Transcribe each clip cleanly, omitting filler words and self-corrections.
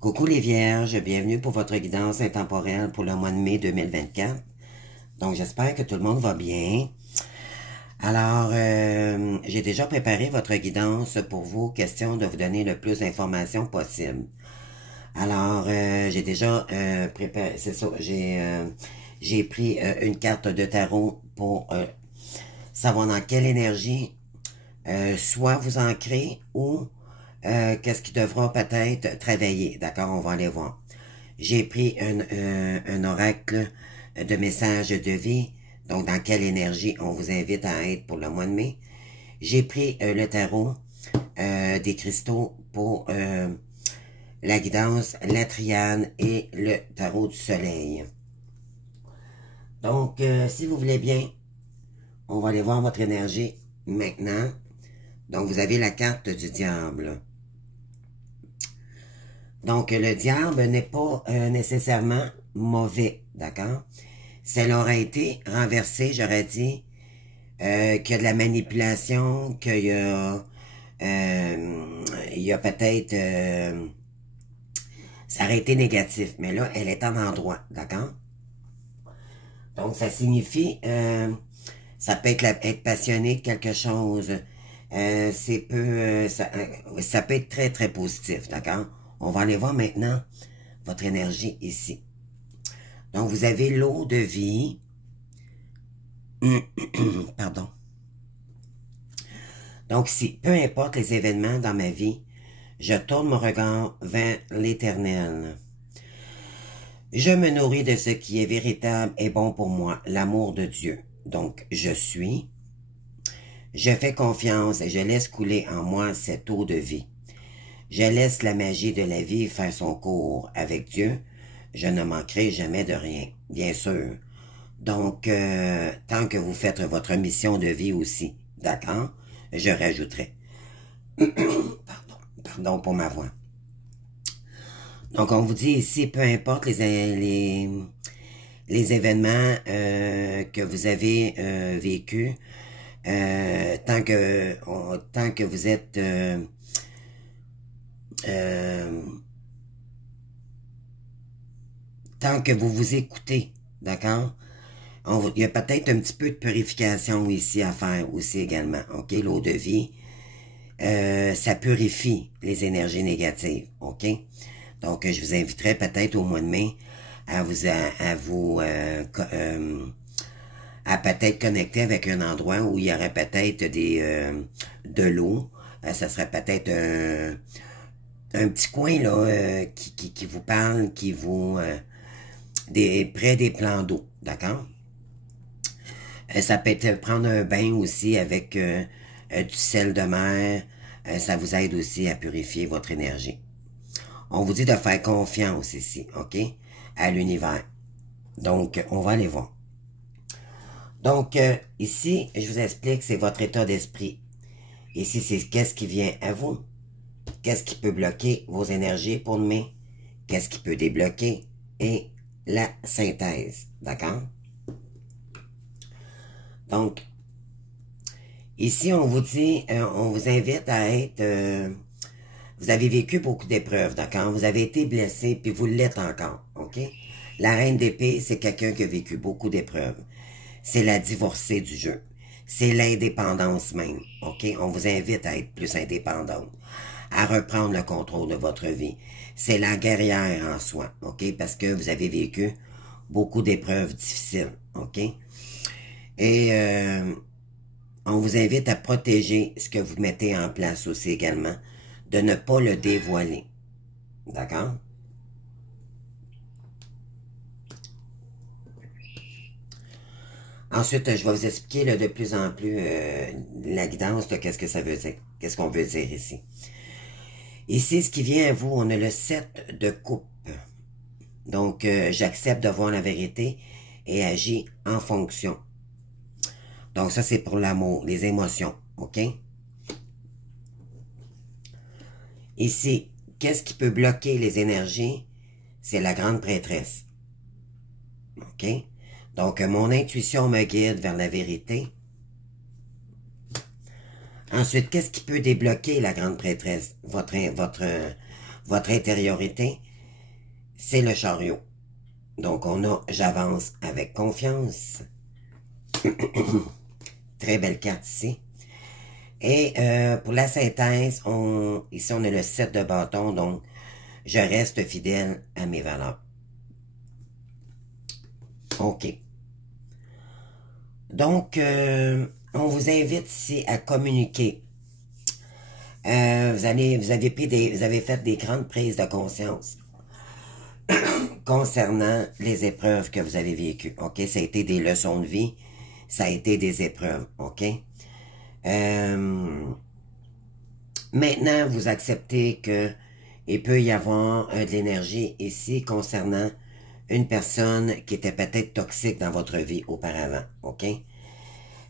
Coucou les vierges, bienvenue pour votre guidance intemporelle pour le mois de mai 2024. Donc j'espère que tout le monde va bien. Alors, j'ai déjà préparé votre guidance pour vous, question de vous donner le plus d'informations possible. Alors, j'ai déjà préparé, c'est ça, j'ai pris une carte de tarot pour savoir dans quelle énergie soit vous ancrez ou qu'est-ce qui devra peut-être travailler. D'accord, on va aller voir. J'ai pris un oracle de message de vie. Donc, dans quelle énergie on vous invite à être pour le mois de mai. J'ai pris le tarot des cristaux pour la guidance, la triade et le tarot du soleil. Donc, si vous voulez bien, on va aller voir votre énergie maintenant. Donc, vous avez la carte du diable. Donc, le diable n'est pas nécessairement mauvais, d'accord? Ça aurait été renversé, j'aurais dit, qu'il y a de la manipulation, qu'il y a, peut-être, ça aurait été négatif, mais là, elle est en endroit, d'accord? Donc, ça signifie, ça peut être passionné de quelque chose, ça peut être très, très positif, d'accord? On va aller voir maintenant votre énergie ici. Donc, vous avez l'eau de vie. Pardon. Donc, si, peu importe les événements dans ma vie, je tourne mon regard vers l'Éternel. Je me nourris de ce qui est véritable et bon pour moi, l'amour de Dieu. Donc, je fais confiance et je laisse couler en moi cette eau de vie. Je laisse la magie de la vie faire son cours avec Dieu. Je ne manquerai jamais de rien, bien sûr. Donc, tant que vous faites votre mission de vie aussi, d'accord? Je rajouterai. Pardon pour ma voix. Donc, on vous dit ici, peu importe les événements que vous avez vécus, tant que vous êtes tant que vous vous écoutez, d'accord? Il y a peut-être un petit peu de purification ici à faire aussi également, ok? L'eau de vie, ça purifie les énergies négatives, ok? Donc, je vous inviterai peut-être au mois de mai à peut-être connecter avec un endroit où il y aurait peut-être de l'eau. Ça serait peut-être un petit coin là qui vous parle, près des plans d'eau, d'accord? Ça peut être prendre un bain aussi avec du sel de mer. Ça vous aide aussi à purifier votre énergie. On vous dit de faire confiance ici, ok? À l'univers. Donc, on va aller voir. Donc, ici, je vous explique, c'est votre état d'esprit. Ici, c'est qu'est-ce qui vient à vous. Qu'est-ce qui peut bloquer vos énergies pour demain? Qu'est-ce qui peut débloquer? Et la synthèse, d'accord? Donc, ici, on vous dit, on vous invite à être... vous avez vécu beaucoup d'épreuves, d'accord? Vous avez été blessé, puis vous l'êtes encore, ok? La reine d'épée, c'est quelqu'un qui a vécu beaucoup d'épreuves. C'est la divorcée du jeu. C'est l'indépendance même, ok? On vous invite à être plus indépendante, à reprendre le contrôle de votre vie. C'est la guerrière en soi, ok? Parce que vous avez vécu beaucoup d'épreuves difficiles, ok? Et on vous invite à protéger ce que vous mettez en place aussi également, de ne pas le dévoiler. D'accord? Ensuite, je vais vous expliquer là, de plus en plus la guidance de qu'est-ce que ça veut dire. Qu'est-ce qu'on veut dire ici. Ici, ce qui vient à vous, on a le 7 de coupe. Donc, j'accepte de voir la vérité et agis en fonction. Donc, ça, c'est pour l'amour, les émotions. OK? Ici, qu'est-ce qui peut bloquer les énergies? C'est la grande prêtresse. OK? Donc, mon intuition me guide vers la vérité. Ensuite, qu'est-ce qui peut débloquer la grande prêtresse? Votre intériorité. c'est le chariot. Donc, on a j'avance avec confiance. Très belle carte ici. Et pour la synthèse, ici on a le 7 de bâton, donc je reste fidèle à mes valeurs. OK. Donc, on vous invite ici à communiquer. Vous avez fait des grandes prises de conscience concernant les épreuves que vous avez vécues. OK? Ça a été des leçons de vie. Ça a été des épreuves. OK? Maintenant, vous acceptez que il peut y avoir de l'énergie ici concernant une personne qui était peut-être toxique dans votre vie auparavant. OK?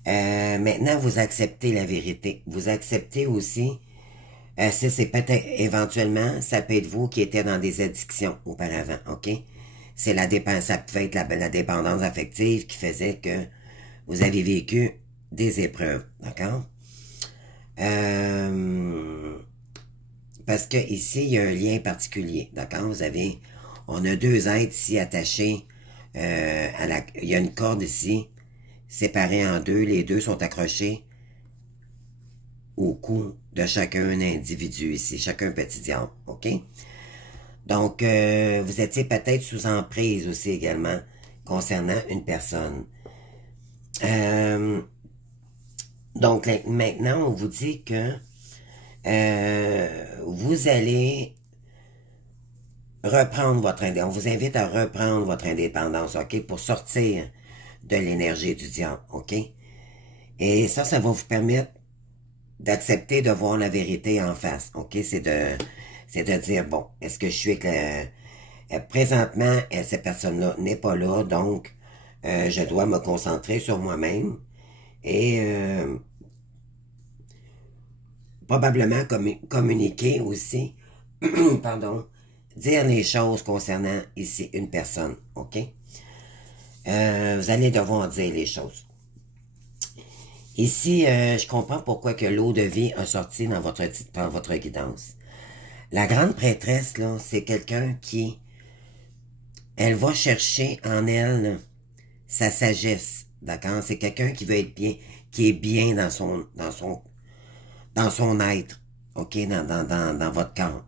Maintenant, vous acceptez la vérité. Vous acceptez aussi, c'est peut-être éventuellement, ça peut être vous qui étiez dans des addictions auparavant. OK? C'est ça peut être la dépendance affective qui faisait que vous avez vécu des épreuves. D'accord? Parce que ici, il y a un lien particulier. D'accord? On a deux êtres ici attachés il y a une corde ici, séparée en deux. Les deux sont accrochés au cou de chacun individu ici, chacun petit diable. OK? Donc, vous étiez peut-être sous emprise aussi également concernant une personne. Donc, maintenant, on vous dit que vous allez reprendre votre indépendance. On vous invite à reprendre votre indépendance, OK? Pour sortir de l'énergie du diable, OK? Et ça va vous permettre d'accepter de voir la vérité en face, OK? C'est de dire, bon, est-ce que je suis avec présentement, cette personne-là n'est pas là, donc je dois me concentrer sur moi-même et probablement communiquer aussi, pardon, dire les choses concernant ici une personne, OK? Vous allez devoir dire les choses. Ici, je comprends pourquoi que l'eau de vie a sorti dans votre guidance. La grande prêtresse, là, c'est quelqu'un elle va chercher en elle sa sagesse, d'accord? C'est quelqu'un qui veut être bien, qui est bien dans son être, OK? Dans votre corps.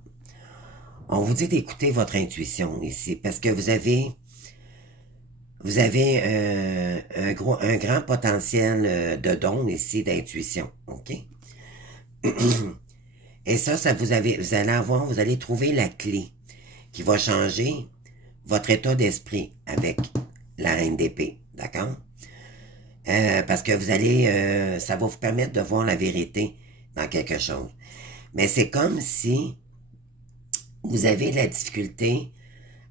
On vous dit d'écouter votre intuition ici, parce que vous avez un grand potentiel de don ici d'intuition, OK? Et ça vous allez trouver la clé qui va changer votre état d'esprit avec la reine d'épée, d'accord? Parce que ça va vous permettre de voir la vérité dans quelque chose. Mais c'est comme si vous avez de la difficulté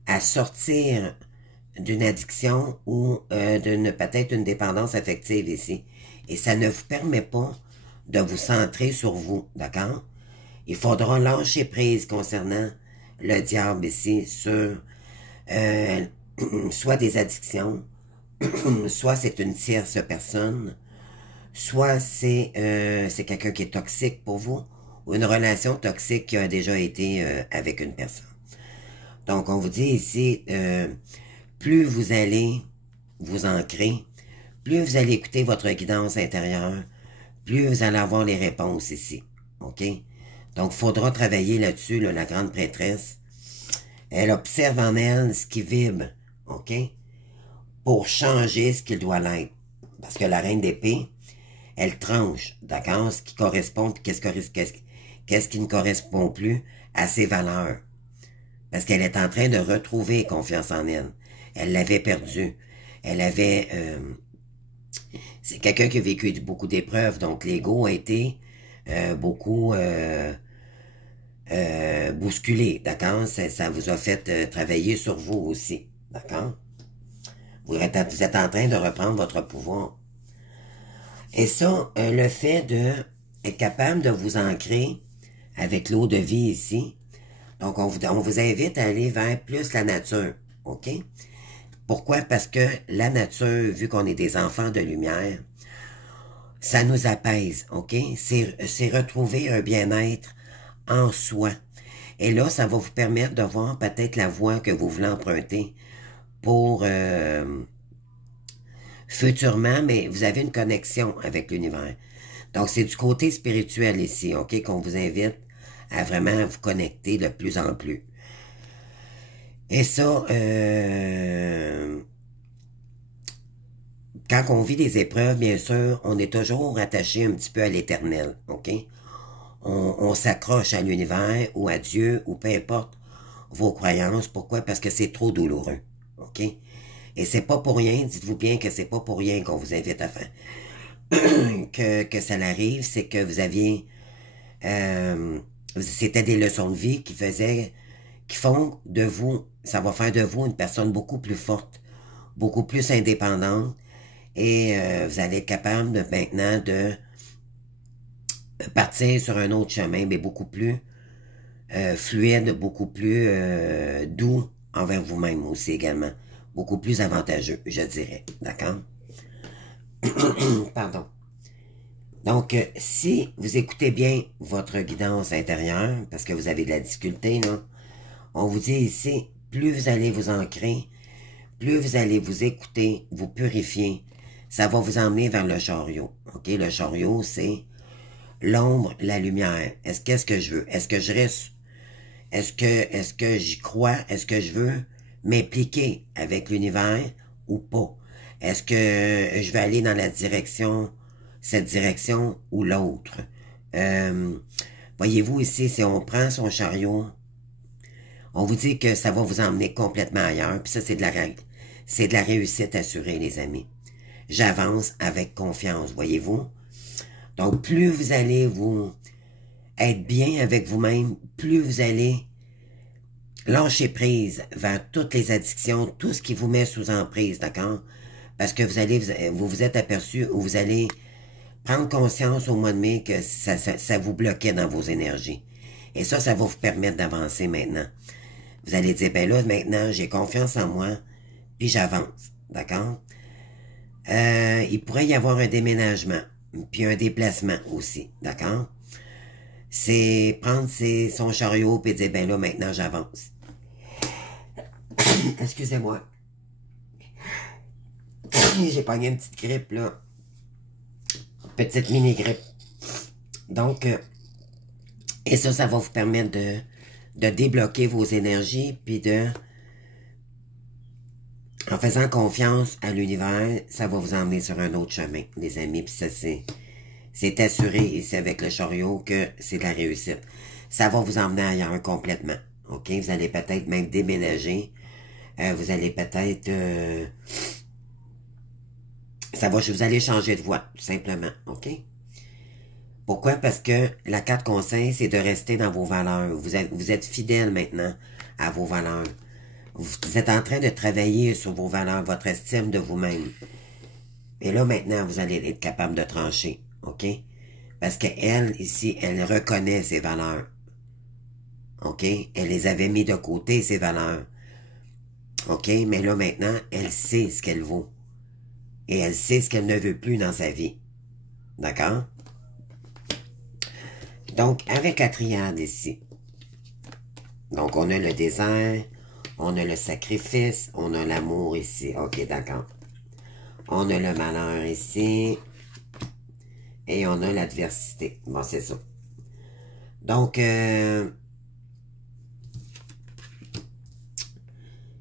à sortir d'une addiction ou peut-être une dépendance affective ici. Et ça ne vous permet pas de vous centrer sur vous, d'accord? Il faudra lâcher prise concernant le diable ici sur soit des addictions, soit c'est une tierce personne, soit c'est quelqu'un qui est toxique pour vous, ou une relation toxique qui a déjà été avec une personne. Donc, on vous dit ici, plus vous allez vous ancrer, plus vous allez écouter votre guidance intérieure, plus vous allez avoir les réponses ici. OK? Donc, il faudra travailler là-dessus, la grande prêtresse. Elle observe en elle ce qui vibre, OK? Pour changer ce qu'il doit l'être. Parce que la reine d'épée, elle tranche, d'accord? Ce qui correspond, puis qu'est-ce qui ne correspond plus à ses valeurs. Parce qu'elle est en train de retrouver confiance en elle. Elle l'avait perdue. C'est quelqu'un qui a vécu beaucoup d'épreuves, donc l'ego a été beaucoup bousculé, d'accord? Ça vous a fait travailler sur vous aussi, d'accord? Vous êtes en train de reprendre votre pouvoir. Et ça, le fait d'être capable de vous ancrer avec l'eau de vie ici, donc on vous invite à aller vers plus la nature, OK? Pourquoi? Parce que la nature, vu qu'on est des enfants de lumière, ça nous apaise, OK? C'est retrouver un bien-être en soi. Et là, ça va vous permettre de voir peut-être la voie que vous voulez emprunter pour futurement, mais vous avez une connexion avec l'univers. Donc, c'est du côté spirituel ici, OK, qu'on vous invite à vraiment vous connecter de plus en plus. Et ça, quand on vit des épreuves, bien sûr, on est toujours attaché un petit peu à l'éternel, OK? On s'accroche à l'univers ou à Dieu ou peu importe vos croyances. Pourquoi? Parce que c'est trop douloureux, OK? Et c'est pas pour rien, dites-vous bien que c'est pas pour rien qu'on vous invite à faire que ça l'arrive, c'est que vous aviez c'était des leçons de vie qui font de vous, ça va faire de vous une personne beaucoup plus forte, beaucoup plus indépendante, et vous allez être capable de maintenant de partir sur un autre chemin, mais beaucoup plus fluide, beaucoup plus doux envers vous-même aussi également. Beaucoup plus avantageux, je dirais. D'accord? Pardon. Donc, si vous écoutez bien votre guidance intérieure, parce que vous avez de la difficulté, là, on vous dit ici, plus vous allez vous ancrer, plus vous allez vous écouter, vous purifier, ça va vous emmener vers le chariot. OK? Le chariot, c'est l'ombre, la lumière. Qu'est-ce que je veux? Est-ce que je reste? Est-ce que j'y crois? Est-ce que je veux m'impliquer avec l'univers ou pas? Est-ce que je vais aller dans cette direction ou l'autre? Voyez-vous ici, si on prend son chariot, on vous dit que ça va vous emmener complètement ailleurs, puis ça, c'est de la réussite assurée, les amis. J'avance avec confiance, voyez-vous? Donc, plus vous allez vous être bien avec vous-même, plus vous allez lâcher prise vers toutes les addictions, tout ce qui vous met sous emprise, d'accord? Parce que vous vous êtes aperçu ou vous allez prendre conscience au mois de mai que ça vous bloquait dans vos énergies. Et ça va vous permettre d'avancer maintenant. Vous allez dire, ben là, maintenant, j'ai confiance en moi, puis j'avance, d'accord? Il pourrait y avoir un déménagement, puis un déplacement aussi, d'accord? C'est prendre son chariot, puis dire, ben là, maintenant, j'avance. Excusez-moi. J'ai pogné une petite grippe, là. Petite mini-grippe. Donc, et ça va vous permettre de débloquer vos énergies, puis en faisant confiance à l'univers, ça va vous emmener sur un autre chemin, les amis, puis ça, c'est assuré ici avec le chariot que c'est de la réussite. Ça va vous emmener ailleurs complètement, ok? Vous allez peut-être même déménager, vous allez peut-être... vous allez changer de voie, tout simplement, ok? Pourquoi? Parce que la carte conseil, c'est de rester dans vos valeurs. Vous êtes fidèle maintenant à vos valeurs. Vous êtes en train de travailler sur vos valeurs, votre estime de vous-même. Et là, maintenant, vous allez être capable de trancher, ok? Parce qu'elle, ici, elle reconnaît ses valeurs. OK? Elle les avait mis de côté, ses valeurs. OK? Mais là, maintenant, elle sait ce qu'elle vaut. Et elle sait ce qu'elle ne veut plus dans sa vie. D'accord? Donc, avec la triade ici. Donc, on a le désert, on a le sacrifice, on a l'amour ici. OK, d'accord. On a le malheur ici. Et on a l'adversité. Bon, c'est ça. Donc,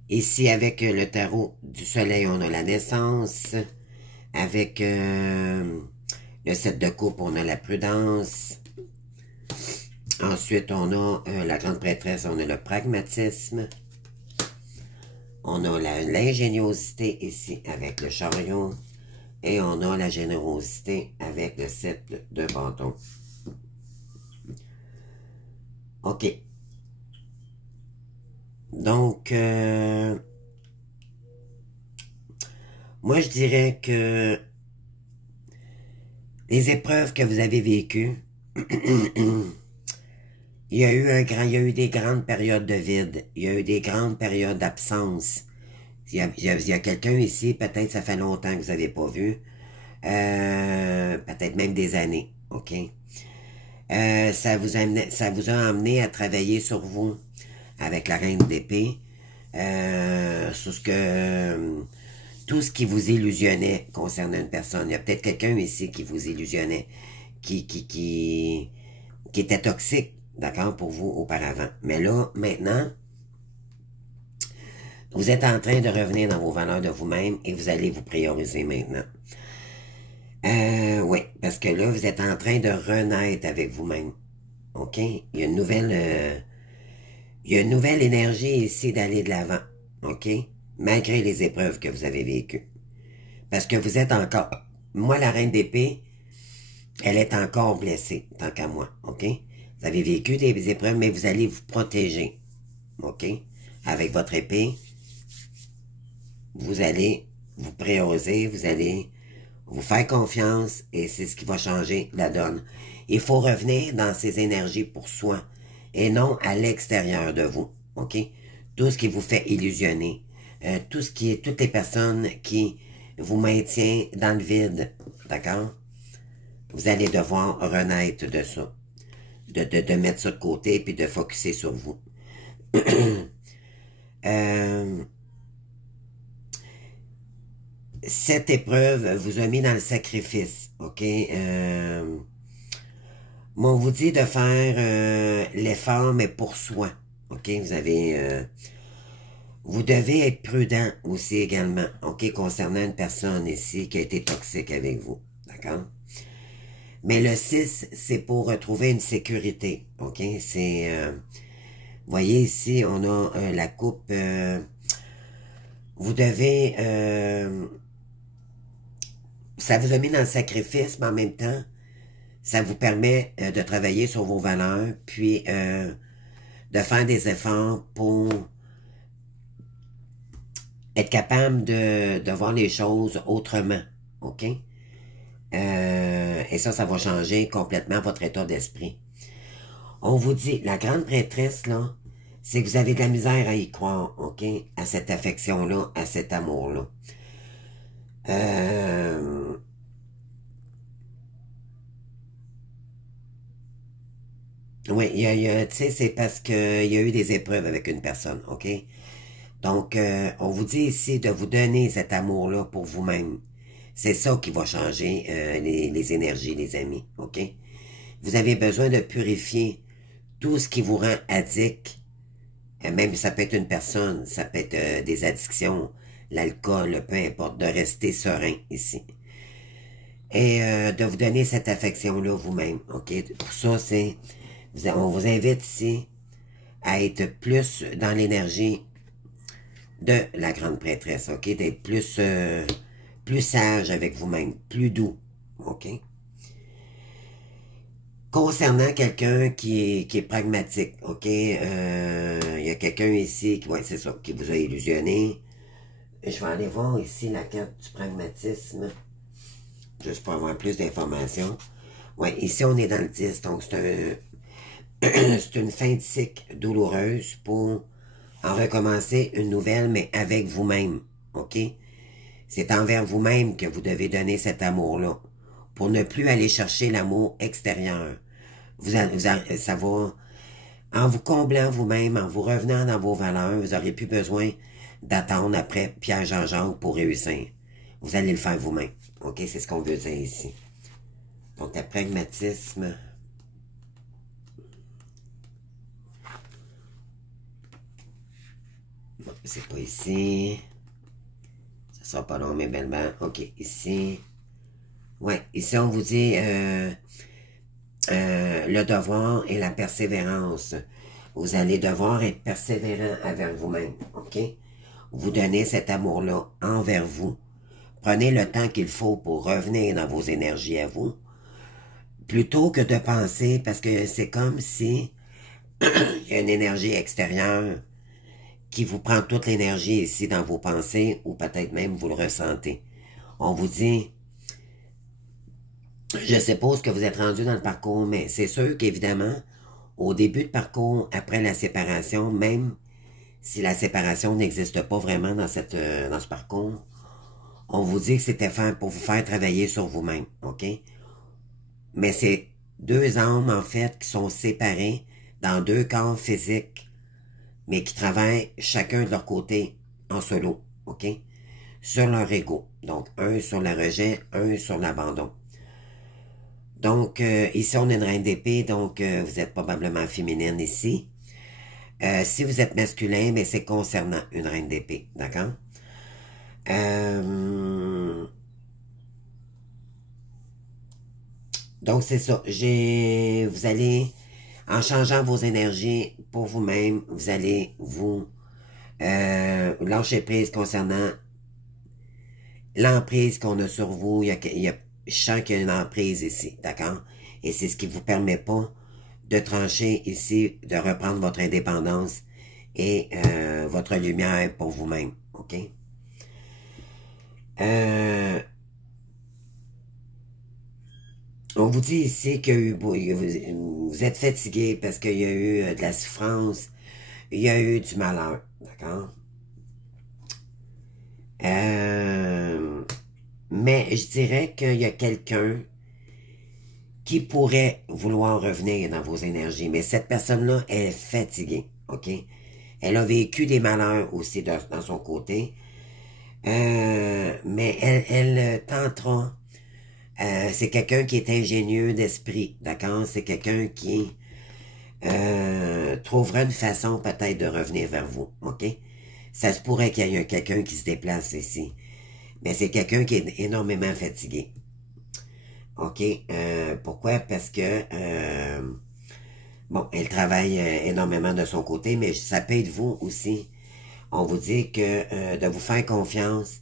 ici, avec le tarot du soleil, on a la naissance. Avec le 7 de coupe, on a la prudence. Ensuite, on a la grande prêtresse, on a le pragmatisme. On a l'ingéniosité ici avec le chariot. Et on a la générosité avec le 7 de bâton. OK. Donc, moi, je dirais que les épreuves que vous avez vécues, il y a eu des grandes périodes de vide. Il y a eu des grandes périodes d'absence. Il y a quelqu'un ici, peut-être ça fait longtemps que vous n'avez pas vu. Peut-être même des années, OK? Ça vous a amené à travailler sur vous avec la reine d'épée, sur tout ce qui vous illusionnait concernant une personne. Il y a peut-être quelqu'un ici qui vous illusionnait, qui était toxique, d'accord, pour vous auparavant. Mais là, maintenant, vous êtes en train de revenir dans vos valeurs de vous-même et vous allez vous prioriser maintenant. Oui, parce que là, vous êtes en train de renaître avec vous-même. OK? Il y a une nouvelle énergie ici d'aller de l'avant. OK? Malgré les épreuves que vous avez vécues. Parce que vous êtes encore... Moi, la reine d'épée, elle est encore blessée, tant qu'à moi. OK? Vous avez vécu des épreuves, mais vous allez vous protéger. OK? Avec votre épée, vous allez vous prioriser, vous allez vous faire confiance et c'est ce qui va changer la donne. Il faut revenir dans ces énergies pour soi et non à l'extérieur de vous. OK? Tout ce qui vous fait illusionner, toutes les personnes qui vous maintiennent dans le vide, d'accord? Vous allez devoir renaître de ça, de mettre ça de côté puis de focusser sur vous. Cette épreuve vous a mis dans le sacrifice, ok? On vous dit de faire l'effort, mais pour soi, ok? Vous devez être prudent aussi également, ok? Concernant une personne ici qui a été toxique avec vous, d'accord? Mais le 6, c'est pour retrouver une sécurité, ok? Vous voyez ici, on a la coupe, vous devez... ça vous a mis dans le sacrifice, mais en même temps, ça vous permet de travailler sur vos valeurs, puis de faire des efforts pour être capable de voir les choses autrement, ok? Et ça va changer complètement votre état d'esprit. On vous dit, la grande prêtresse, là, c'est que vous avez de la misère à y croire, ok? À cette affection-là, à cet amour-là. Oui, tu sais, c'est parce que il y a eu des épreuves avec une personne, ok? Donc, on vous dit ici de vous donner cet amour-là pour vous-même. C'est ça qui va changer les énergies, les amis, ok? Vous avez besoin de purifier tout ce qui vous rend addict. Même ça peut être une personne, ça peut être des addictions, l'alcool, peu importe, de rester serein ici. Et de vous donner cette affection-là vous-même, ok? Pour ça, on vous invite ici à être plus dans l'énergie de la grande prêtresse, ok? D'être plus sage avec vous-même, plus doux, ok? Concernant quelqu'un qui est pragmatique, ok? Il y a quelqu'un ici, ouais, c'est ça, qui vous a illusionné. Je vais aller voir ici la carte du pragmatisme, juste pour avoir plus d'informations. Ouais, ici on est dans le 10, donc c'est une fin de cycle douloureuse pour en recommencer une nouvelle, mais avec vous-même, ok? C'est envers vous-même que vous devez donner cet amour-là, pour ne plus aller chercher l'amour extérieur. Ça va, en vous comblant vous-même, en vous revenant dans vos valeurs, vous n'aurez plus besoin d'attendre après Pierre Jean-Jacques pour réussir. Vous allez le faire vous-même, ok? C'est ce qu'on veut dire ici. Donc, le pragmatisme... Bon, c'est pas ici. Ça sera pas long, mes belles-mères. Ok, ici. Ouais, ici, on vous dit le devoir et la persévérance. Vous allez devoir être persévérant envers vous-même, ok? Vous donnez cet amour-là envers vous. Prenez le temps qu'il faut pour revenir dans vos énergies à vous. Plutôt que de penser, parce que c'est comme si il y a une énergie extérieure qui vous prend toute l'énergie ici dans vos pensées, ou peut-être même vous le ressentez. On vous dit, je suppose que vous êtes rendu dans le parcours, mais c'est sûr qu'évidemment, au début de parcours, après la séparation, même si la séparation n'existe pas vraiment dans ce parcours, on vous dit que c'était fait pour vous faire travailler sur vous-même, ok? Mais c'est deux âmes, en fait, qui sont séparées dans deux corps physiques, mais qui travaillent chacun de leur côté en solo, OK? Sur leur ego. Donc, un sur le rejet, un sur l'abandon. Donc, ici, on a une reine d'épée, donc vous êtes probablement féminine ici. Si vous êtes masculin, mais c'est concernant une reine d'épée, d'accord? Donc, c'est ça. Vous allez, en changeant vos énergies pour vous-même, vous allez vous lâcher prise concernant l'emprise qu'on a sur vous. Je sens qu'il y a une emprise ici, d'accord? Et c'est ce qui vous permet pas de trancher ici, de reprendre votre indépendance et votre lumière pour vous-même, OK? On vous dit ici que vous êtes fatigué parce qu'il y a eu de la souffrance, il y a eu du malheur, d'accord? Mais je dirais qu'il y a quelqu'un qui pourrait vouloir revenir dans vos énergies, mais cette personne-là est fatiguée, OK? Elle a vécu des malheurs aussi dans son côté, mais elle tentera. C'est quelqu'un qui est ingénieux d'esprit, d'accord? C'est quelqu'un qui trouvera une façon peut-être de revenir vers vous, OK? Ça se pourrait qu'il y ait quelqu'un qui se déplace ici, mais c'est quelqu'un qui est énormément fatigué. OK? Pourquoi? Parce que, bon, elle travaille énormément de son côté, mais ça peut être vous aussi. On vous dit que de vous faire confiance,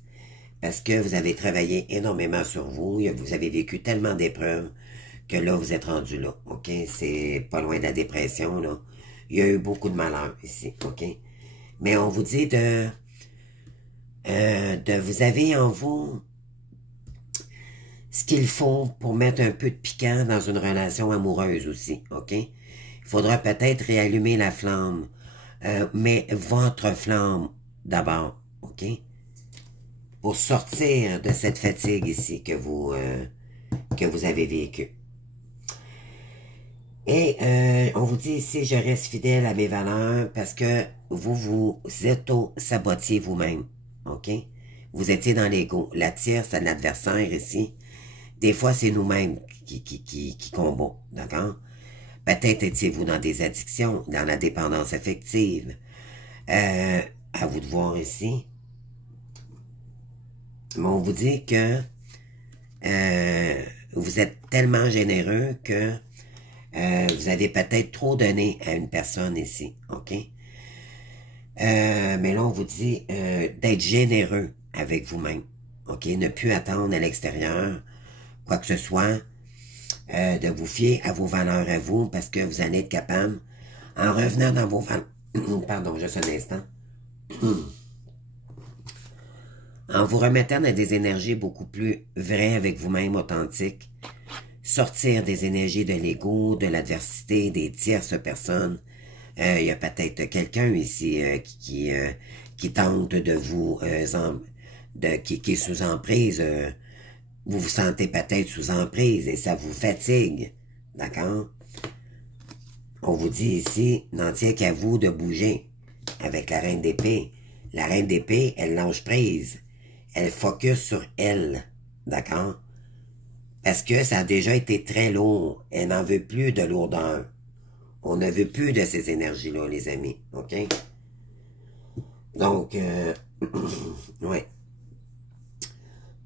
parce que vous avez travaillé énormément sur vous, vous avez vécu tellement d'épreuves que là, vous êtes rendu là, OK? C'est pas loin de la dépression, là. Il y a eu beaucoup de malheur ici, OK? Mais on vous dit vous avez en vous ce qu'il faut pour mettre un peu de piquant dans une relation amoureuse aussi, OK? Il faudra peut-être réallumer la flamme, mais votre flamme d'abord, OK? Pour sortir de cette fatigue ici que vous avez vécue. Et on vous dit ici, je reste fidèle à mes valeurs parce que vous auto-sabotiez vous-même, OK? Vous étiez dans l'ego. La tierce, c'est l'adversaire ici. Des fois, c'est nous-mêmes qui combat, d'accord? Peut-être étiez-vous dans des addictions, dans la dépendance affective. À vous de voir ici. Mais on vous dit que vous êtes tellement généreux que vous avez peut-être trop donné à une personne ici, OK? Mais là, on vous dit d'être généreux avec vous-même, OK? Ne plus attendre à l'extérieur, quoi que ce soit, de vous fier à vos valeurs à vous, parce que vous allez être capable, en revenant dans vos valeurs, pardon, juste un instant, en vous remettant dans des énergies beaucoup plus vraies avec vous-même, authentiques, sortir des énergies de l'ego, de l'adversité, des tierces personnes. Il y a peut-être quelqu'un ici qui tente de vous, qui est sous emprise. Vous vous sentez peut-être sous emprise et ça vous fatigue, d'accord? On vous dit ici, n'en tient qu'à vous de bouger avec la reine d'épée. La reine d'épée, elle lâche prise. Elle focus sur elle, d'accord? Parce que ça a déjà été très lourd. Elle n'en veut plus de lourdeur. On ne veut plus de ces énergies-là, les amis, OK? Donc, ouais.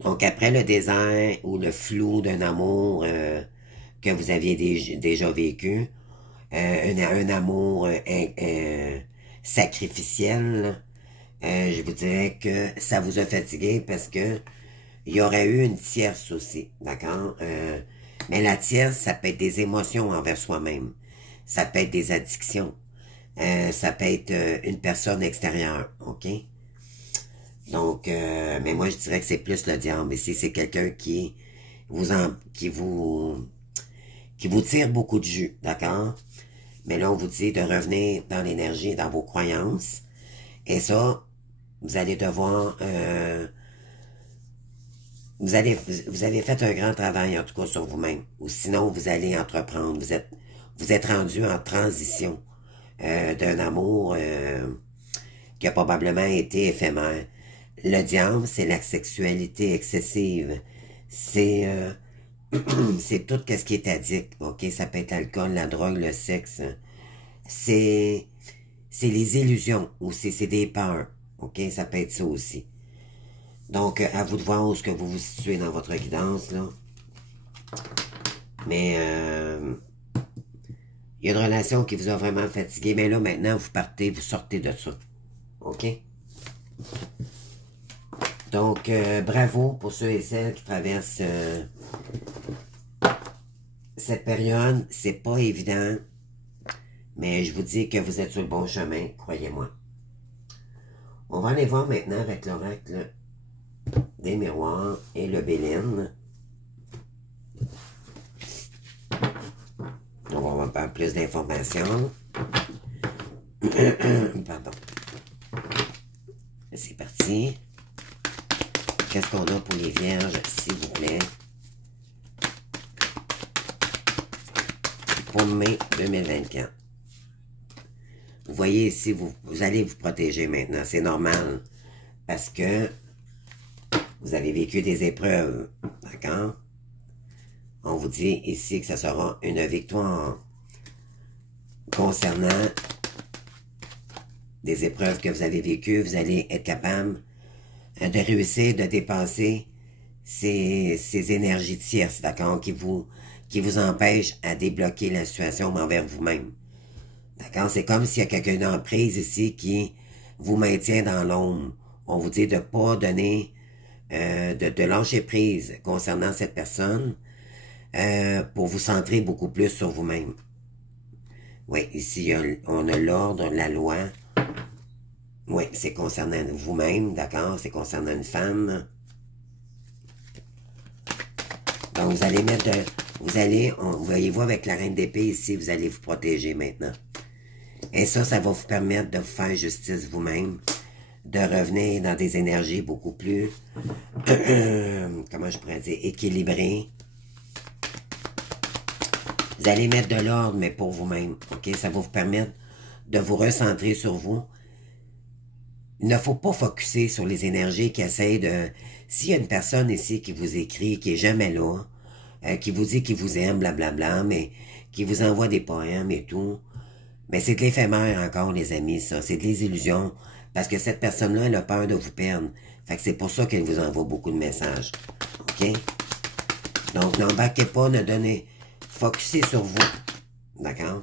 Donc, après le désert ou le flou d'un amour que vous aviez déjà vécu, un amour sacrificiel, je vous dirais que ça vous a fatigué parce que il y aurait eu une tierce aussi, d'accord? Mais la tierce, ça peut être des émotions envers soi-même. Ça peut être des addictions. Ça peut être une personne extérieure, OK? Donc, mais moi, je dirais que c'est plus le diable. Ici, c'est quelqu'un qui vous tire beaucoup de jus, d'accord? Mais là, on vous dit de revenir dans l'énergie, dans vos croyances. Et ça, vous allez devoir vous avez fait un grand travail, en tout cas, sur vous-même. Ou sinon, vous allez entreprendre. Vous êtes rendu en transition d'un amour qui a probablement été éphémère. Le diable, c'est la sexualité excessive. C'est c'est tout ce qui est addict. OK? Ça peut être l'alcool, la drogue, le sexe. C'est les illusions ou c'est des peurs. OK? Ça peut être ça aussi. Donc, à vous de voir où est-ce que vous vous situez dans votre guidance, là. Mais, il y a une relation qui vous a vraiment fatigué. Mais là, maintenant, vous partez, vous sortez de ça. OK? Donc, bravo pour ceux et celles qui traversent cette période. C'est pas évident. Mais je vous dis que vous êtes sur le bon chemin, croyez-moi. On va aller voir maintenant avec l'oracle des miroirs et le Béline. On va avoir pas plus d'informations. Pardon. C'est parti. Qu'est-ce qu'on a pour les vierges, s'il vous plaît? Pour mai 2024. Vous voyez ici, vous allez vous protéger maintenant. C'est normal. Parce que vous avez vécu des épreuves. D'accord? On vous dit ici que ça sera une victoire concernant des épreuves que vous avez vécues. Vous allez être capable de réussir, de dépasser ces énergies tierces, d'accord, qui vous empêchent à débloquer la situation envers vous-même. D'accord? C'est comme s'il y a quelqu'un d'emprise ici qui vous maintient dans l'ombre. On vous dit de ne pas donner, de lâcher prise concernant cette personne pour vous centrer beaucoup plus sur vous-même. Oui, ici, on a l'ordre, la loi. Oui, c'est concernant vous-même, d'accord? C'est concernant une femme. Donc, vous allez mettre voyez-vous, avec la reine d'épée ici, vous allez vous protéger maintenant. Et ça va vous permettre de vous faire justice vous-même, de revenir dans des énergies beaucoup plus, comment je pourrais dire, équilibrées. Vous allez mettre de l'ordre, mais pour vous-même, ok? Ça va vous permettre de vous recentrer sur vous. Il ne faut pas focusser sur les énergies qui essayent de... S'il y a une personne ici qui vous écrit, qui est jamais là, qui vous dit qu'il vous aime, blablabla, mais qui vous envoie des poèmes et tout, mais c'est de l'éphémère encore, les amis, ça. C'est de l'illusion, parce que cette personne-là, elle a peur de vous perdre. Fait que c'est pour ça qu'elle vous envoie beaucoup de messages. OK? Donc, n'embarquez pas, ne donnez... Focussez sur vous. D'accord?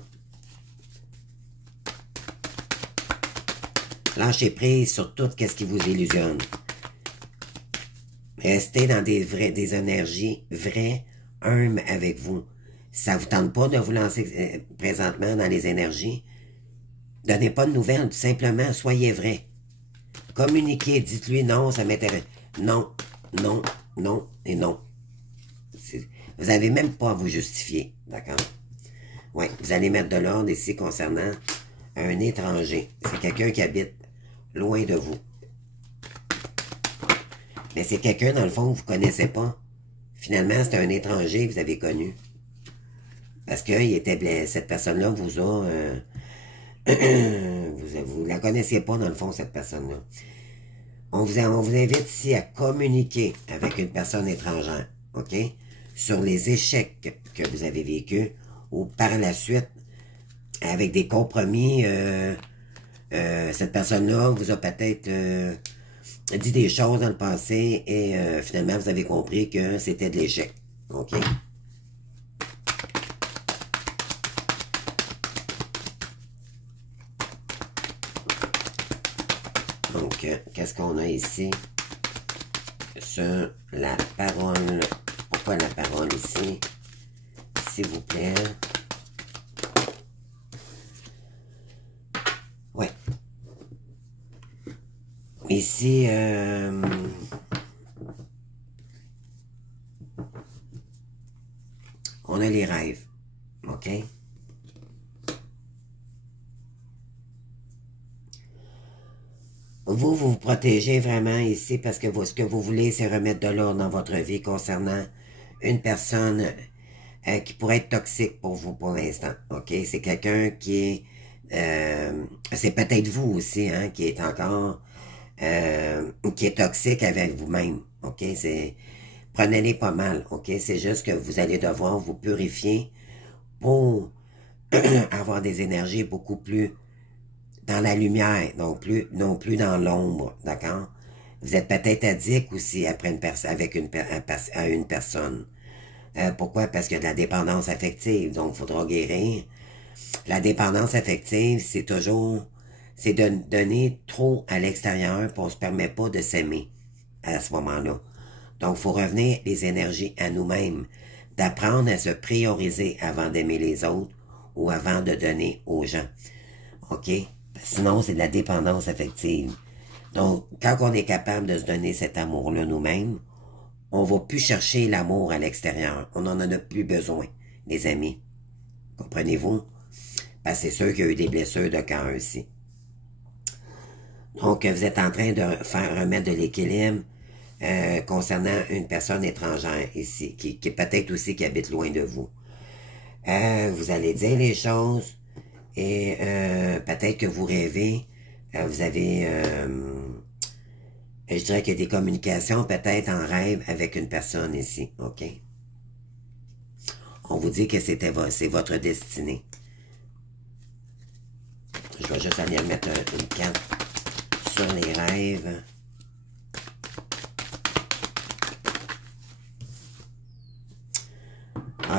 Lâchez prise sur tout ce qui vous illusionne. Restez dans des énergies vraies, humbles avec vous. Si ça vous tente pas de vous lancer présentement dans les énergies, donnez pas de nouvelles, tout simplement, soyez vrai. Communiquez, dites-lui non, ça m'intéresse. Non, non, non et non. Vous n'avez même pas à vous justifier, d'accord? Oui, vous allez mettre de l'ordre ici concernant un étranger. C'est quelqu'un qui habite loin de vous. Mais c'est quelqu'un, dans le fond, que vous ne connaissez pas. Finalement, c'est un étranger que vous avez connu. Parce que cette personne-là vous a... vous la connaissiez pas, dans le fond, cette personne-là. On vous invite ici à communiquer avec une personne étrangère, OK? Sur les échecs que vous avez vécus ou par la suite, avec des compromis, cette personne-là vous a peut-être dit des choses dans le passé et finalement, vous avez compris que c'était de l'échec, OK? Donc, qu'est-ce qu'on a ici? Sur la parole. Pourquoi la parole ici? S'il vous plaît. Ouais. Ici, on a les rêves. OK? vous vous protégez vraiment ici parce que ce que vous voulez, c'est remettre de l'ordre dans votre vie concernant une personne qui pourrait être toxique pour vous pour l'instant. OK? C'est quelqu'un qui est... c'est peut-être vous aussi, hein, qui est encore... qui est toxique avec vous-même. OK? Prenez-les pas mal. OK? C'est juste que vous allez devoir vous purifier pour avoir des énergies beaucoup plus dans la lumière, non plus dans l'ombre, d'accord? Vous êtes peut-être addict aussi après à une personne. Pourquoi? Parce qu'il y a de la dépendance affective, donc il faudra guérir. La dépendance affective, c'est de donner trop à l'extérieur, puis on se permet pas de s'aimer à ce moment-là. Donc, il faut revenir les énergies à nous-mêmes, d'apprendre à se prioriser avant d'aimer les autres ou avant de donner aux gens. OK? Sinon, c'est de la dépendance affective. Donc, quand on est capable de se donner cet amour-là nous-mêmes, on va plus chercher l'amour à l'extérieur. On n'en a plus besoin, les amis. Comprenez-vous? Parce que c'est sûr qu'il y a eu des blessures de cœur aussi. Donc, vous êtes en train de faire remettre de l'équilibre concernant une personne étrangère ici, qui peut-être aussi qui habite loin de vous. Vous allez dire les choses et peut-être que vous rêvez, vous avez, je dirais qu'il y a des communications peut-être en rêve avec une personne ici, OK? On vous dit que c'est votre destinée. Je vais juste aller mettre une carte sur les rêves.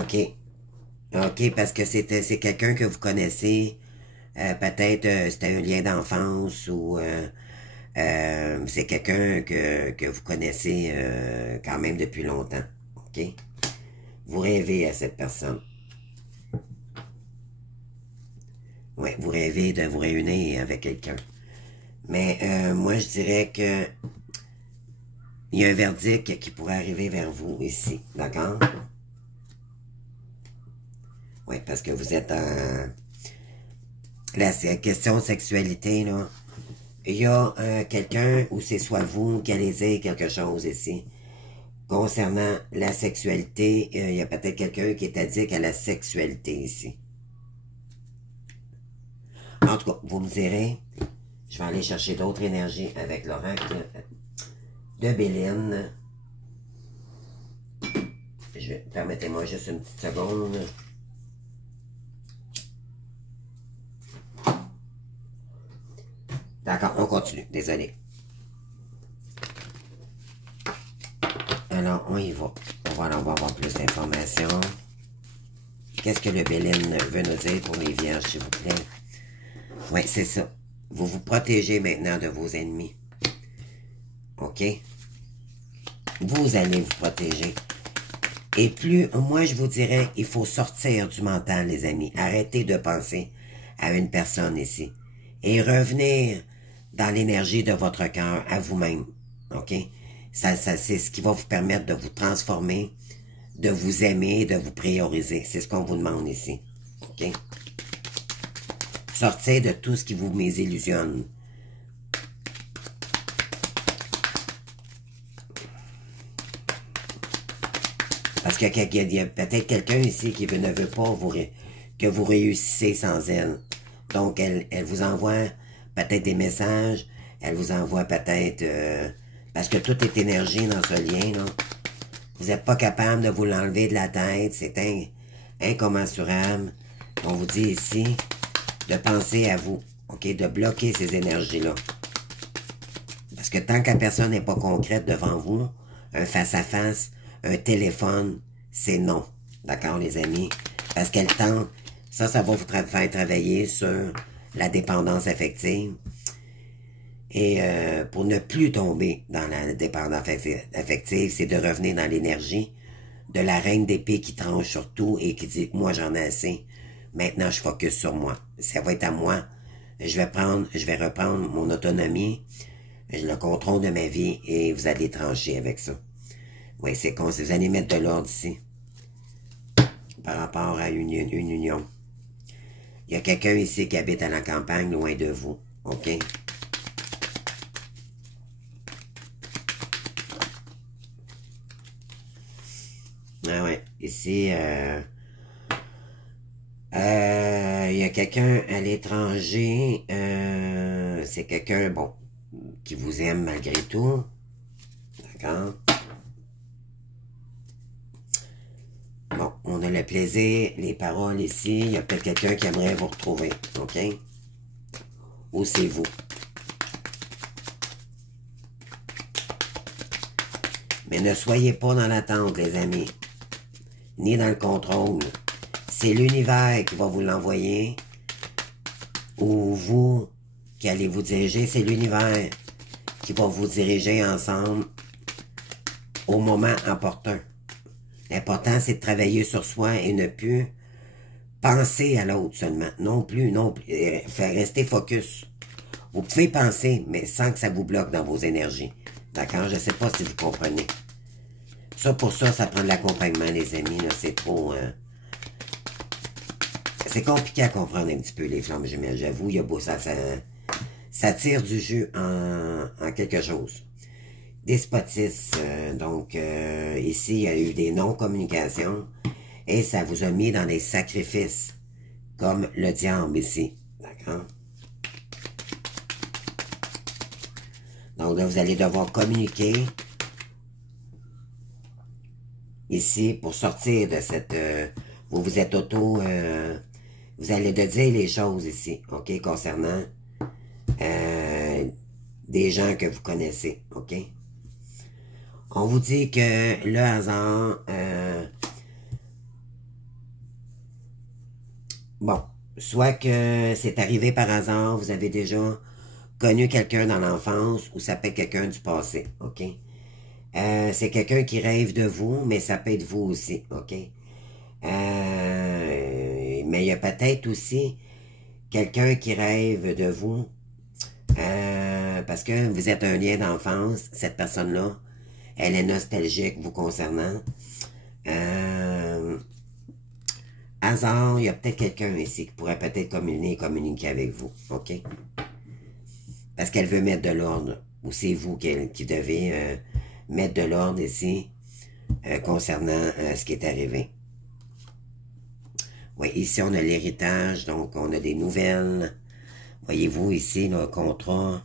OK. OK, parce que c'est quelqu'un que vous connaissez. Peut-être c'était un lien d'enfance ou c'est quelqu'un que vous connaissez quand même depuis longtemps. OK? Vous rêvez à cette personne. Ouais, vous rêvez de vous réunir avec quelqu'un. Mais moi, je dirais que il y a un verdict qui pourrait arriver vers vous ici. D'accord? Oui, parce que vous êtes en... La question de sexualité, là. Il y a quelqu'un, ou c'est soit vous qui allez dire quelque chose ici. Concernant la sexualité, il y a peut-être quelqu'un qui est addict à la sexualité ici. En tout cas, vous me direz, je vais aller chercher d'autres énergies avec l'oracle de Béline. Permettez-moi juste une petite seconde. D'accord, on continue, désolé. Alors, on y va. On va en avoir plus d'informations. Qu'est-ce que le Béline veut nous dire pour les vierges, s'il vous plaît? Oui, c'est ça. Vous vous protégez maintenant de vos ennemis. OK? Vous allez vous protéger. Et plus, moi, je vous dirais, il faut sortir du mental, les amis. Arrêtez de penser à une personne ici. Et revenir dans l'énergie de votre cœur à vous-même. OK? Ça, c'est ce qui va vous permettre de vous transformer, de vous aimer, de vous prioriser. C'est ce qu'on vous demande ici. OK? Sortez de tout ce qui vous mésillusionne. Parce qu'il y a peut-être quelqu'un ici qui ne veut pas que vous réussissez sans elle. Donc, elle vous envoie peut-être des messages. Elle vous envoie peut-être... parce que tout est énergie dans ce lien, là. Vous n'êtes pas capable de vous l'enlever de la tête. C'est incommensurable. On vous dit ici de penser à vous. OK? De bloquer ces énergies-là. Parce que tant que la personne n'est pas concrète devant vous, un face-à-face, un téléphone, c'est non. D'accord, les amis? Parce qu'elle tente... Ça va vous faire travailler sur la dépendance affective. Et pour ne plus tomber dans la dépendance affective, c'est de revenir dans l'énergie de la reine d'épée qui tranche sur tout et qui dit « Moi, j'en ai assez. Maintenant, je focus sur moi. Ça va être à moi. Je vais reprendre mon autonomie, le contrôle de ma vie et vous allez trancher avec ça. » Oui, c'est con. Vous allez mettre de l'ordre ici par rapport à une union. Il y a quelqu'un ici qui habite à la campagne, loin de vous. OK? Ah ouais. Ici, il y a quelqu'un à l'étranger. C'est quelqu'un, bon, qui vous aime malgré tout. D'accord? Bon, on a le plaisir, les paroles ici. Il y a peut-être quelqu'un qui aimerait vous retrouver. OK? Ou c'est vous. Mais ne soyez pas dans l'attente, les amis. Ni dans le contrôle. C'est l'univers qui va vous l'envoyer. Ou vous qui allez vous diriger. C'est l'univers qui va vous diriger ensemble au moment opportun. L'important, c'est de travailler sur soi et ne plus penser à l'autre seulement. Non plus. Faire rester focus. Vous pouvez penser, mais sans que ça vous bloque dans vos énergies. D'accord? Je ne sais pas si vous comprenez. Ça, pour ça, ça prend de l'accompagnement, les amis. C'est trop... C'est compliqué à comprendre un petit peu, les flammes jumelles. J'avoue, il y a beau ça tire du jeu en quelque chose. Despotisme. Donc, ici, il y a eu des non-communications. Et ça vous a mis dans des sacrifices. Comme le diable ici. D'accord? Donc là, vous allez devoir communiquer ici pour sortir de cette... vous êtes vous allez de dire les choses ici, OK, concernant des gens que vous connaissez, OK? On vous dit que le hasard... bon, soit que c'est arrivé par hasard, vous avez déjà connu quelqu'un dans l'enfance ou ça peut être quelqu'un du passé, OK? C'est quelqu'un qui rêve de vous, mais ça peut être vous aussi, OK? Mais il y a peut-être aussi quelqu'un qui rêve de vous parce que vous êtes un lien d'enfance, cette personne-là, elle est nostalgique vous concernant. Hasard, il y a peut-être quelqu'un ici qui pourrait peut-être communiquer avec vous, OK? Parce qu'elle veut mettre de l'ordre, ou c'est vous qui devez mettre de l'ordre ici concernant ce qui est arrivé. Oui, ici on a l'héritage, donc on a des nouvelles. Voyez-vous ici, le contrat.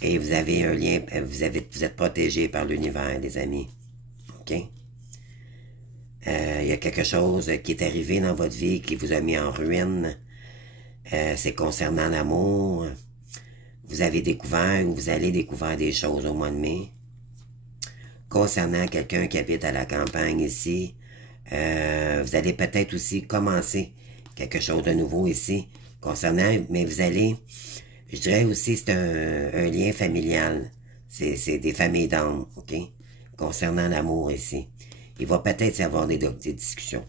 Et vous avez un lien, vous êtes protégé par l'univers, les amis. OK? Il y a quelque chose qui est arrivé dans votre vie qui vous a mis en ruine. C'est concernant l'amour. Vous avez découvert ou vous allez découvrir des choses au mois de mai. Concernant quelqu'un qui habite à la campagne ici, vous allez peut-être aussi commencer quelque chose de nouveau ici. Concernant, mais vous allez, je dirais aussi, c'est un lien familial. C'est des familles d'âme, OK? Concernant l'amour ici. Il va peut-être y avoir des discussions.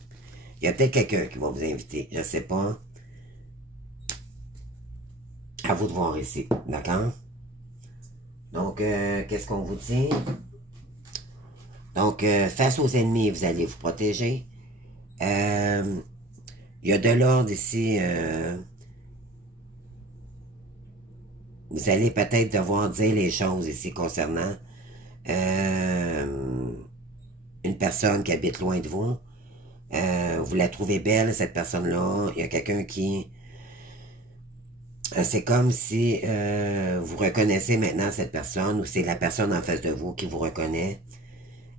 Il y a peut-être quelqu'un qui va vous inviter, je ne sais pas. À vous de voir ici, d'accord? Donc, qu'est-ce qu'on vous dit? Donc, face aux ennemis, vous allez vous protéger. Il y a de l'ordre ici. Vous allez peut-être devoir dire les choses ici concernant une personne qui habite loin de vous. Vous la trouvez belle, cette personne-là. Il y a quelqu'un qui... c'est comme si vous reconnaissez maintenant cette personne ou c'est la personne en face de vous qui vous reconnaît.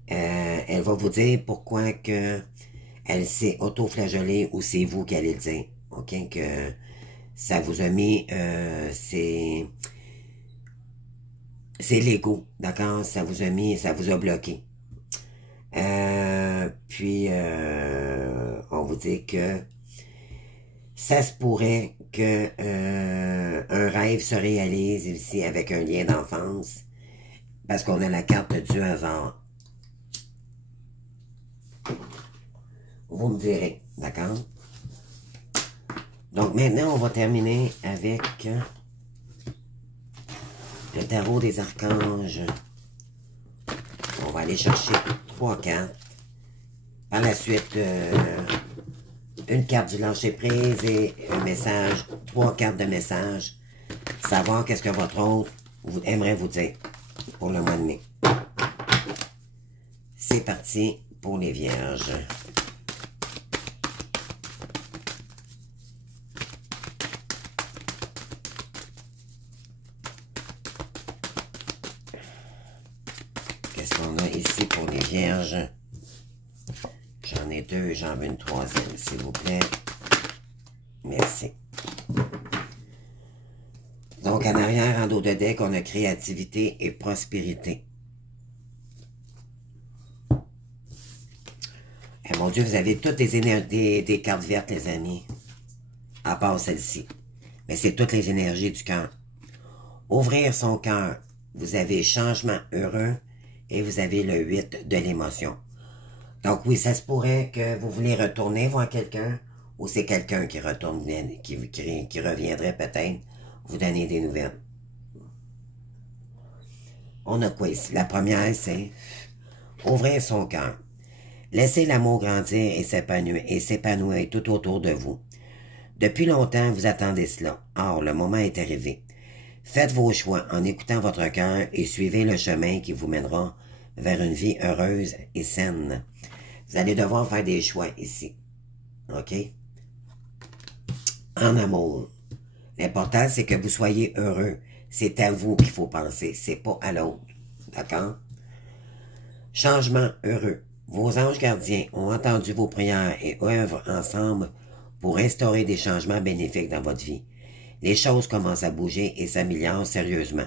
Elle va vous dire pourquoi que elle s'est auto-flagellée ou c'est vous qui allez le dire. OK? Que ça vous a mis... c'est l'ego. D'accord? Ça vous a mis... Ça vous a bloqué. Puis, on vous dit que ça se pourrait que un rêve se réalise ici avec un lien d'enfance. Parce qu'on a la carte du hasard. Vous me direz, d'accord? Donc maintenant, on va terminer avec le tarot des archanges. On va aller chercher 3 cartes. Par la suite, une carte du lâcher-prise et un message, 3 cartes de message. Savoir qu'est-ce que votre autre aimerait vous dire pour le mois de mai. C'est parti pour les vierges. Qu'est-ce qu'on a ici pour les vierges? J'en ai deux et j'en veux une troisième, s'il vous plaît. Merci. Donc, en arrière, en dos de deck, on a créativité et prospérité. Eh, mon Dieu, vous avez toutes des cartes vertes, les amis. À part celle-ci. Mais c'est toutes les énergies du cœur. Ouvrir son cœur. Vous avez changement heureux et vous avez le 8 de l'émotion. Donc oui, ça se pourrait que vous voulez retourner voir quelqu'un ou c'est quelqu'un qui retourne, qui reviendrait peut-être vous donner des nouvelles. On a quoi ici? La première, c'est ouvrir son cœur. Laissez l'amour grandir et s'épanouir tout autour de vous. Depuis longtemps, vous attendez cela. Or, le moment est arrivé. Faites vos choix en écoutant votre cœur et suivez le chemin qui vous mènera vers une vie heureuse et saine. Vous allez devoir faire des choix ici. OK? En amour. L'important, c'est que vous soyez heureux. C'est à vous qu'il faut penser. C'est pas à l'autre. D'accord? Changement heureux. Vos anges gardiens ont entendu vos prières et œuvrent ensemble pour instaurer des changements bénéfiques dans votre vie. Les choses commencent à bouger et s'améliorent sérieusement.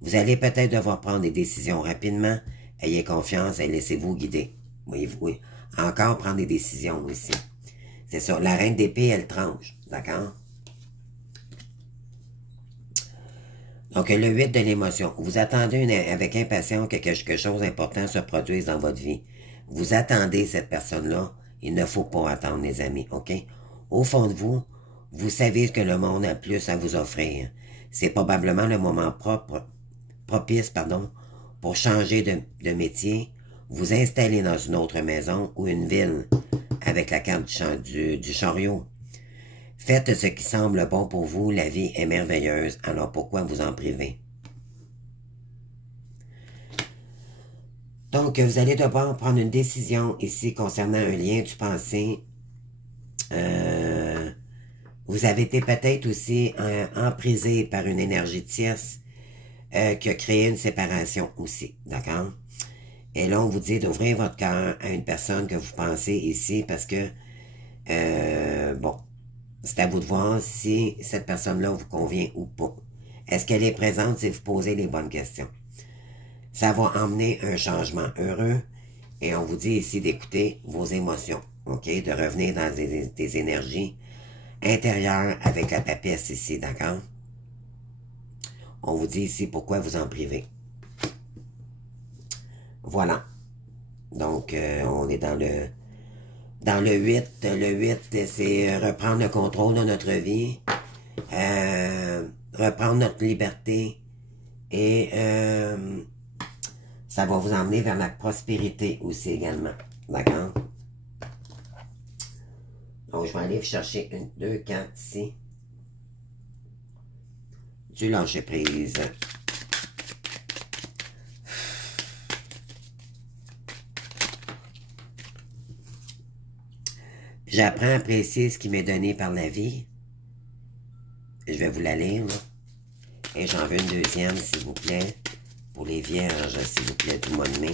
Vous allez peut-être devoir prendre des décisions rapidement. Ayez confiance et laissez-vous guider. Oui. Encore prendre des décisions aussi. C'est ça. La reine d'épée, elle tranche. D'accord? Donc, le 8 de l'émotion. Vous attendez avec impatience que quelque chose d'important se produise dans votre vie. Vous attendez cette personne-là. Il ne faut pas attendre, les amis. OK? Au fond de vous, vous savez que le monde a plus à vous offrir. C'est probablement le moment propice, pour changer de métier, vous installer dans une autre maison ou une ville avec la carte du chariot. Faites ce qui semble bon pour vous, la vie est merveilleuse, alors pourquoi vous en priver? Donc, vous allez devoir prendre une décision ici concernant un lien du passé. Vous avez été peut-être aussi emprisé par une énergie tierce qui a créé une séparation aussi, d'accord? Et là, on vous dit d'ouvrir votre cœur à une personne que vous pensez ici parce que, bon, c'est à vous de voir si cette personne-là vous convient ou pas. Est-ce qu'elle est présente si vous posez les bonnes questions? Ça va emmener un changement heureux et on vous dit ici d'écouter vos émotions, ok? De revenir dans des énergies intérieures avec la papesse ici, d'accord? On vous dit ici pourquoi vous en privez. Voilà. Donc, on est dans le 8. Le 8, c'est reprendre le contrôle de notre vie, reprendre notre liberté et ça va vous emmener vers la prospérité aussi également. D'accord? Donc, je vais aller chercher 1, 2, 4 ici. Du lâcher prise. J'apprends à apprécier ce qui m'est donné par la vie. Je vais vous la lire, là. Et j'en veux une deuxième, s'il vous plaît. Pour les vierges, s'il vous plaît, du mois de mai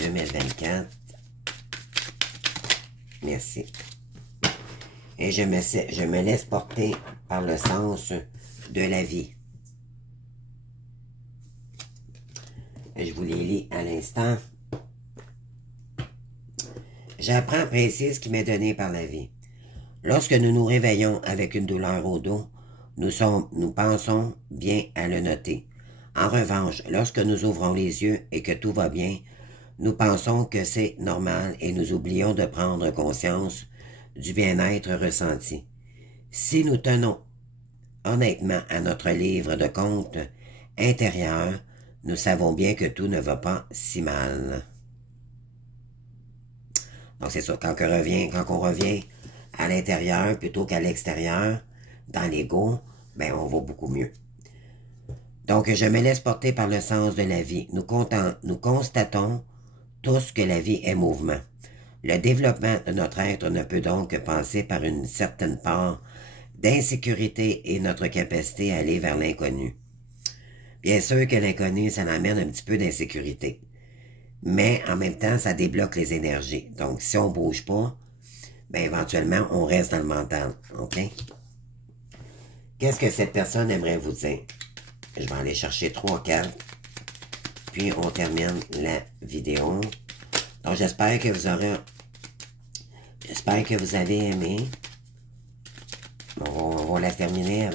2024. Merci. Et je me laisse porter par le sens de la vie. Je vous les lis à l'instant. J'apprends à apprécier ce qui m'est donné par la vie. Lorsque nous nous réveillons avec une douleur au dos, nous pensons bien à le noter. En revanche, lorsque nous ouvrons les yeux et que tout va bien, nous pensons que c'est normal et nous oublions de prendre conscience du bien-être ressenti. Si nous tenons honnêtement à notre livre de compte intérieur, nous savons bien que tout ne va pas si mal. Donc c'est ça, quand on revient à l'intérieur plutôt qu'à l'extérieur, dans l'ego, ben on va beaucoup mieux. Donc je me laisse porter par le sens de la vie. Nous constatons tous que la vie est mouvement. Le développement de notre être ne peut donc que passer par une certaine part d'insécurité et notre capacité à aller vers l'inconnu. Bien sûr que l'inconnu, ça amène un petit peu d'insécurité. Mais en même temps, ça débloque les énergies. Donc, si on bouge pas, ben éventuellement, on reste dans le mental. OK? Qu'est-ce que cette personne aimerait vous dire? Je vais aller chercher 3 cartes. Puis, on termine la vidéo. Donc, j'espère que vous aurez... J'espère que vous avez aimé. On va la terminer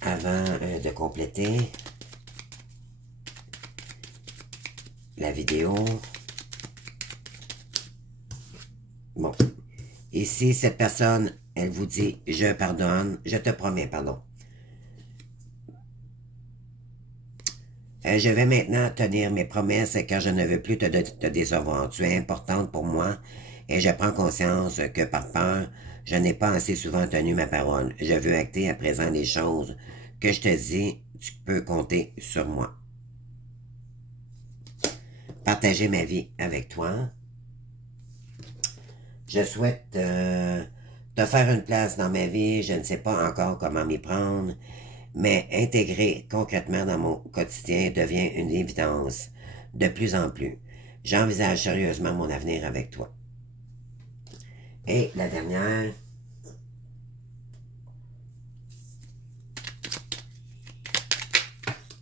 avant de compléter la vidéo. Bon. Ici, cette personne, elle vous dit « Je pardonne, je te promets, pardon. Je vais maintenant tenir mes promesses car je ne veux plus te décevoir. Tu es importante pour moi et je prends conscience que par peur, je n'ai pas assez souvent tenu ma parole. Je veux acter à présent les choses que je te dis, tu peux compter sur moi. Partager ma vie avec toi. Je souhaite te faire une place dans ma vie. Je ne sais pas encore comment m'y prendre, mais intégrer concrètement dans mon quotidien devient une évidence de plus en plus. J'envisage sérieusement mon avenir avec toi. Et la dernière.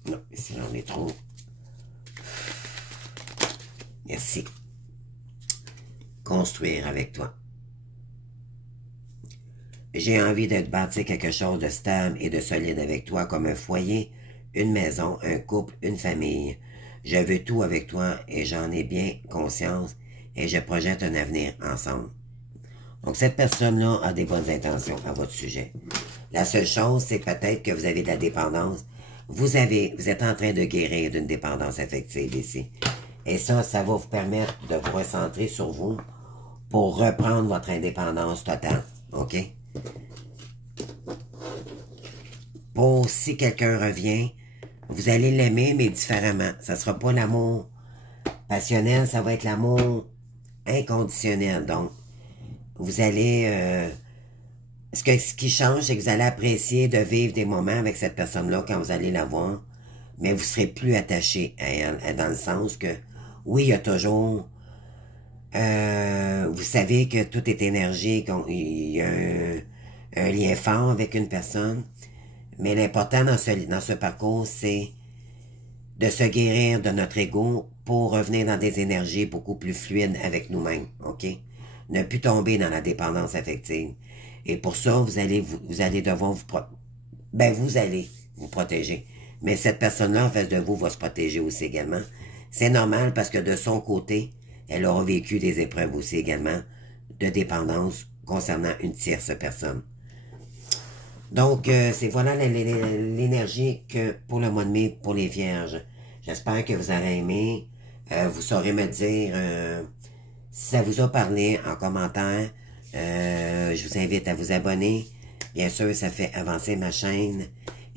Non, ici j'en ai trop. Merci. Construire avec toi. J'ai envie de bâtir quelque chose de stable et de solide avec toi, comme un foyer, une maison, un couple, une famille. Je veux tout avec toi et j'en ai bien conscience et je projette un avenir ensemble. Donc, cette personne-là a des bonnes intentions à votre sujet. La seule chose, c'est peut-être que vous avez de la dépendance. Vous êtes en train de guérir d'une dépendance affective ici. Et ça va vous permettre de vous recentrer sur vous pour reprendre votre indépendance totale. OK? Pour si quelqu'un revient, vous allez l'aimer, mais différemment. Ça sera pas l'amour passionnel, ça va être l'amour inconditionnel. Donc, vous allez... ce qui change, c'est que vous allez apprécier de vivre des moments avec cette personne-là quand vous allez la voir, mais vous serez plus attaché à elle, dans le sens que, oui, il y a toujours... vous savez que tout est énergie, il y a un lien fort avec une personne, mais l'important dans ce parcours, c'est de se guérir de notre ego pour revenir dans des énergies beaucoup plus fluides avec nous-mêmes, OK? Ne plus tomber dans la dépendance affective. Et pour ça, vous allez devoir vous allez vous protéger. Mais cette personne-là, en face de vous, va se protéger aussi également. C'est normal parce que de son côté, elle aura vécu des épreuves aussi également de dépendance concernant une tierce personne. Donc, voilà l'énergie que pour le mois de mai, pour les vierges. J'espère que vous aurez aimé. Vous saurez me dire si ça vous a parlé en commentaire. Je vous invite à vous abonner. Bien sûr, ça fait avancer ma chaîne.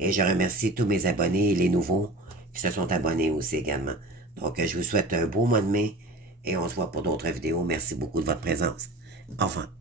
Et je remercie tous mes abonnés et les nouveaux qui se sont abonnés aussi également. Donc, je vous souhaite un beau mois de mai et on se voit pour d'autres vidéos. Merci beaucoup de votre présence. Au revoir.